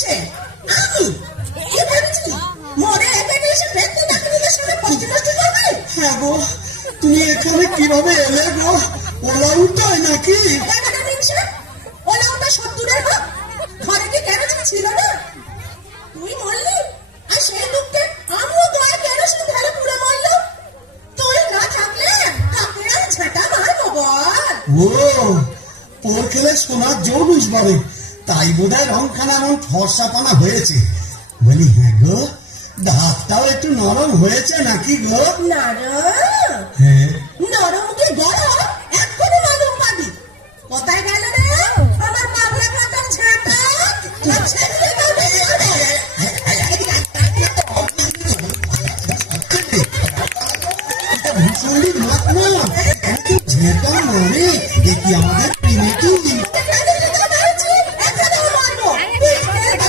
সে আমি কি ভেবেছিস মরে এখানে এসে বেতন চাকরিদের সাথে পস্তি পস্তি করবে? হ্যাঁ গো, তুমি এখানে কিভাবে এলে গো? ওলা উল্টায় নাকি? ওলা ওটা সত্তরের হোক, ঘরে কি কেরোসিন ছিল না? তুই মরলি আর সেই দুঃখে আমিও গায়ে কেরোসিন ঢেলে পুড়ে মরলাম। তুই না থাকলে কাকে আর ঝেঁটা মারবো বল? ও, পোর খেলে সোনার জোর বুঝবারে, তাই বোধহয় রংখানা এমন ফর্সাপানা হয়েছে। বলি হ্যাঁ গো, দাঁতটাও একটু নরম হয়েছে নাকি গো? নরম? হ্যাঁ। নরম কি গরম এক্ষুনি মালুম পাবি। কোথায় গেল রে আমার পাগলা কাটার ঝাঁটা? ভূষণী মাত না, ঝেঁটা নড়ে, এ কি আমাদের